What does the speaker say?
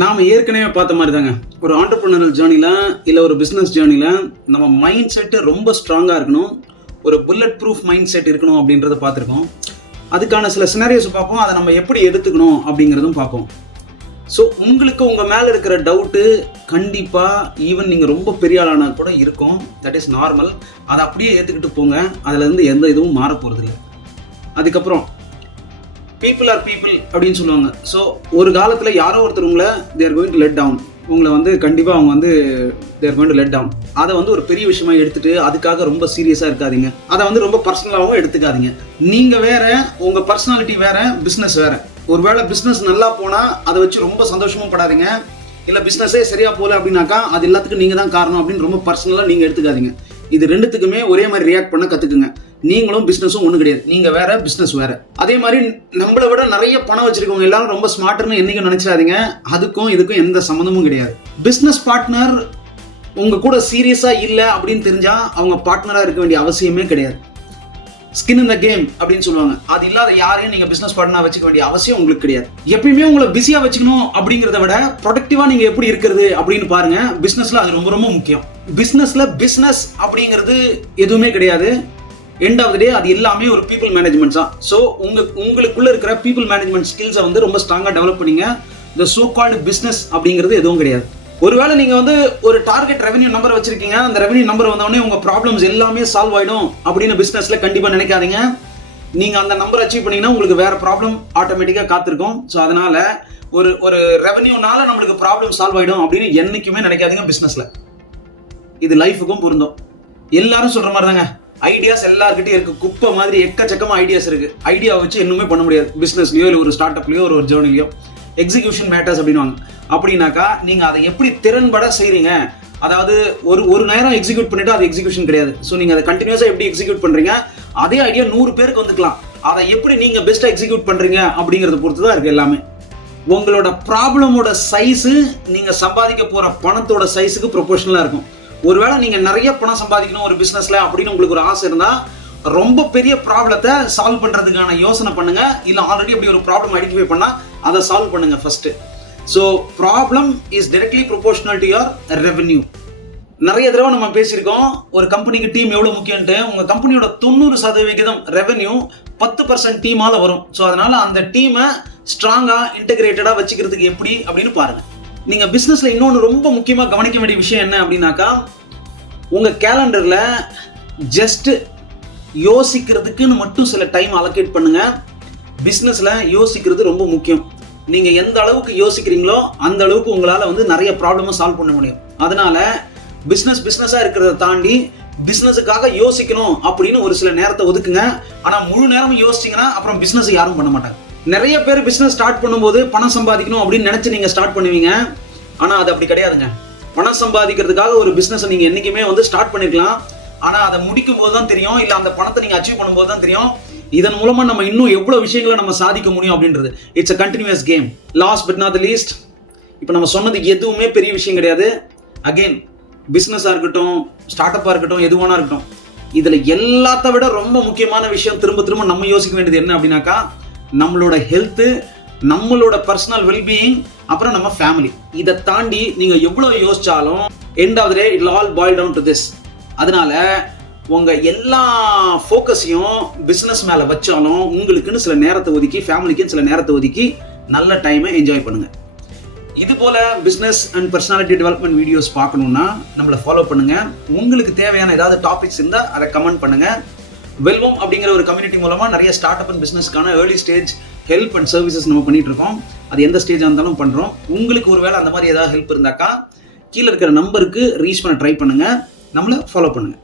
நாம் ஏற்கனவே பார்த்த மாதிரி தாங்க, ஒரு ஆண்டர்ப்ரனரல் ஜேர்னியில் இல்லை ஒரு பிஸ்னஸ் ஜேர்னியில் நம்ம மைண்ட் செட்டு ரொம்ப ஸ்ட்ராங்காக இருக்கணும், ஒரு புல்லட் ப்ரூஃப் மைண்ட் செட் இருக்கணும் அப்படின்றத பார்த்துருக்கோம். அதுக்கான சில சினாரியோஸ் பார்ப்போம், அதை நம்ம எப்படி எடுத்துக்கணும் அப்படிங்கிறதும் பார்ப்போம். ஸோ உங்களுக்கு உங்கள் மேலே இருக்கிற டவுட்டு கண்டிப்பாக ஈவன் நீங்கள் ரொம்ப பெரிய ஆளானா கூட இருக்கும். That is normal. அதை அப்படியே ஏற்றுக்கிட்டு போங்க. அதுலேருந்து எந்த இதுவும் மாற போகிறதில்ல. அதுக்கப்புறம் பீப்புள் ஆர் பீப்புள் அப்படின்னு சொல்லுவாங்க. ஸோ ஒரு காலத்தில் யாரோ ஒருத்தர் உங்களை they're going to let down, உங்களை கண்டிப்பாக அவங்க they're going to let down. அதை ஒரு பெரிய விஷயமா எடுத்துகிட்டு அதுக்காக ரொம்ப சீரியஸாக இருக்காதீங்க. அதை ரொம்ப பர்சனலாகவும் எடுத்துக்காதீங்க. நீங்கள் வேற, உங்கள் பர்சனாலிட்டி வேற, பிஸ்னஸ் வேற. ஒருவேளை பிஸ்னஸ் நல்லா போனால் அதை வச்சு ரொம்ப சந்தோஷமும் படாதீங்க. இல்லை பிஸ்னஸே சரியாக போகல அப்படின்னாக்கா அது எல்லாத்துக்கும் நீங்கள் தான் காரணம் அப்படின்னு ரொம்ப பர்சனலாக நீங்கள் எடுத்துக்காதீங்க. இது ரெண்டுத்துக்குமே ஒரே மாதிரி ரியாக்ட் பண்ண கற்றுக்குங்க. நீங்களும் பிஸ்னஸும் ஒன்றும் கிடையாது, நீங்கள் வேற, பிஸ்னஸ் வேற. அதே மாதிரி நம்மளை விட நிறைய பணம் வச்சிருக்கவங்க எல்லாரும் ரொம்ப ஸ்மார்ட்னு என்னைக்கும் நினைச்சிடாதீங்க. அதுக்கும் இதுக்கும் எந்த சம்மந்தமும் கிடையாது. பிஸ்னஸ் பார்ட்னர் உங்க கூட சீரியஸா இல்லை அப்படின்னு தெரிஞ்சா அவங்க பார்ட்னரா இருக்க வேண்டிய அவசியமே கிடையாது. ஸ்கின் இன் த கேம் அப்படின்னு சொல்லுவாங்க. அது இல்லாத யாரையும் நீங்க பிசினஸ் பார்ட்னரா வச்சுக்க வேண்டிய அவசியம் உங்களுக்கு கிடையாது. எப்பயுமே உங்களை பிஸியா வச்சுக்கணும் அப்படிங்கிறத விட ப்ரொடக்டிவா நீங்க எப்படி இருக்கிறது அப்படின்னு பாருங்க. பிசினஸ்ல அது ரொம்ப ரொம்ப முக்கியம். பிசினஸ்ல பிசினஸ் அப்படிங்கிறது எதுவுமே கிடையாது. எண்ட் ஆஃப் த டே அது எல்லாமே ஒரு பீப்புள் மேனேஜ்மெண்ட் தான். ஸோ உங்களுக்குள்ள இருக்கிற பீப்புள் மேனேஜ்மெண்ட் ஸ்கில்ஸை ரொம்ப ஸ்ட்ராங்கா டெவலப் பண்ணீங்க. இந்த சோ கால்டு பிசினஸ் அப்படிங்கிறது எதுவும் கிடையாது. ஒருவேளை நீங்க ஒரு டார்கெட் ரெவென்யூ நம்பர் வச்சிருக்கீங்க, அந்த ரெவென்யூ நம்பர் வந்தோடனே உங்க ப்ராப்ளம்ஸ் எல்லாமே சால்வ் ஆயிடும் அப்படின்னு பிசினஸ்ல கண்டிப்பா நினைக்காதீங்க. நீங்க அந்த நம்பர் அச்சீவ் பண்ணீங்கன்னா உங்களுக்கு வேற ப்ராப்ளம் ஆட்டோமேட்டிக்கா காத்திருக்கும். ஸோ அதனால ஒரு ரெவென்யூனால நம்மளுக்கு ப்ராப்ளம் சால்வ் ஆயிடும் அப்படின்னு என்னைக்குமே நினைக்காதீங்க. பிசினஸ்ல இது லைஃபுக்கும் பொருந்தும். எல்லாரும் சொல்ற மாதிரி தாங்க, ஐடியாஸ் எல்லாருக்கிட்டையும் இருக்கு. குப்பை மாதிரி எக்கச்சக்கமா ஐடியாஸ் இருக்கு. ஐடியா வச்சு இன்னுமே பண்ண முடியாது. பிசினஸ்லயோ இல்லை ஒரு ஸ்டார்ட் அப்லயோ ஒரு ஜேர்னிலையோ எக்ஸிகியூஷன் மேட்டர்ஸ் அப்படின்வாங்க. அப்படின்னாக்கா நீங்க அதை எப்படி திறன்பட செய்றீங்க, அதாவது ஒரு நேரம் எக்ஸிக்யூட் பண்ணிட்டு அது எக்ஸிகியூஷன் கிடையாது. ஸோ நீங்க அதை கண்டினியூஸா எப்படி எக்ஸிக்யூட் பண்றீங்க, அதே ஐடியா 100 பேருக்கு வந்துக்கலாம். அதை எப்படி நீங்க பெஸ்டா எக்ஸிக்யூட் பண்றீங்க அப்படிங்கறத பொறுத்து தான் இருக்கு எல்லாமே. உங்களோட ப்ராப்ளமோட சைஸ் நீங்க சம்பாதிக்க போற பணத்தோட சைஸுக்கு ப்ரொபோஷனலா இருக்கும். ஒருவேளை நீங்க நிறைய பணம் சம்பாதிக்கணும் ஒரு பிசினஸ்ல அப்படின்னு உங்களுக்கு ஒரு ஆசை இருந்தா ரொம்ப பெரிய ப்ராப்ளத்தை சால்வ் பண்றதுக்கான யோசனை பண்ணுங்க. இல்ல ஆல்ரெடி அப்படி ஒரு ப்ராப்ளம் ஐடென்டிஃபை பண்ணா அதை சால்வ் பண்ணுங்க first. So problem is directly proportional to your revenue. நிறைய தடவை நம்ம பேசியிருக்கோம் ஒரு கம்பெனிக்கு டீம் எவ்வளவு முக்கியம்ட்டு. உங்க கம்பெனியோட 90% ரெவென்யூ 10% டீமால வரும். ஸோ அதனால அந்த டீமை ஸ்ட்ராங்கா இன்டெகிரேட்டடா வச்சுக்கிறதுக்கு எப்படி அப்படின்னு பாருங்க. நீங்க பிசினஸ்ல இன்னொன்று ரொம்ப முக்கியமா கவனிக்க வேண்டிய விஷயம் என்ன அப்படின்னாக்கா, உங்க கேலண்டர்ல ஜஸ்ட் யோசிக்கிறதுக்குன்னு மட்டும் சில டைம் அலோகேட் பண்ணுங்க. பிசினஸ்ல யோசிக்கிறது ரொம்ப முக்கியம். நீங்க எந்த அளவுக்கு யோசிக்கிறீங்களோ அந்த அளவுக்கு உங்களால நிறைய ப்ராப்ளமை சால்வ் பண்ண முடியும். அதனால பிசினஸா இருக்கிறத தாண்டி பிசினஸுக்காக யோசிக்கணும் அப்படின்னு ஒரு சில நேரத்தை ஒதுக்குங்க. ஆனா முழு நேரமும் யோசிச்சீங்கன்னா அப்புறம் பிசினஸ் யாரும் பண்ண மாட்டாங்க. நிறைய பேர் பிசினஸ் ஸ்டார்ட் பண்ணும்போது பணம் சம்பாதிக்கணும் அப்படின்னு நினைச்சு நீங்க ஸ்டார்ட் பண்ணுவீங்க. ஆனா அது அப்படி கிடையாதுங்க. பணம் சம்பாதிக்கிறதுக்காக ஒரு பிசினஸ் நீங்க என்னைக்குமே ஸ்டார்ட் பண்ணிருக்கலாம். ஆனா அதை முடிக்கும் போது தான் தெரியும், இல்ல அந்த பணத்தை நீங்க அச்சீவ் பண்ணும்போது தான் தெரியும் இதன் மூலமா நம்ம இன்னும் எவ்வளவு விஷயங்களை நம்ம சாதிக்க முடியும் அப்படின்றது. It's a continuous game. Last but not the least, இப்போ நம்ம சொன்னது எதுவுமே பெரிய விஷயம் கிடையாது. அகைன் பிசினஸா இருக்கட்டும், ஸ்டார்ட் அப்பா இருக்கட்டும், எதுவானா இருக்கட்டும், இதுல எல்லாத்த விட ரொம்ப முக்கியமான விஷயம் திரும்ப நம்ம யோசிக்க வேண்டியது என்ன அப்படின்னாக்கா, நம்மளோட ஹெல்த், நம்மளோட பர்சனல் வெல்பீயிங், அப்புறம் நம்ம ஃபேமிலி. இதை தாண்டி நீங்க எவ்வளவு யோசிச்சாலும் end of the day it all boil down to this. அதனால உங்க எல்லா ஃபோக்கஸையும் பிசினஸ் மேல வச்சாலும் உங்களுக்குன்னு சில நேரத்தை ஒதுக்கி, ஃபேமிலிக்குன்னு சில நேரத்தை ஒதுக்கி நல்ல டைமை என்ஜாய் பண்ணுங்க. இது போல business and personality development videos பார்க்கணும்னா நம்மளை ஃபாலோ பண்ணுங்க. உங்களுக்கு தேவையான ஏதாவது டாபிக்ஸ் இருந்தா அதை கமெண்ட் பண்ணுங்க. வெல்வம் அப்படிங்கிற ஒரு கம்யூனிட்டி மூலமா நிறைய ஸ்டார்ட் அப் அண்ட் பிசினஸ்க்கான early stage help and services நம்ம பண்ணிட்டு இருக்கோம். அது எந்த ஸ்டேஜா இருந்தாலும் பண்றோம். உங்களுக்கு ஒருவேளை அந்த மாதிரி ஏதாவது ஹெல்ப் இருந்தாக்கா கீழே இருக்கிற நம்பருக்கு ரீச் பண்ண ட்ரை பண்ணுங்க. நம்மளை ஃபாலோ பண்ணுங்க.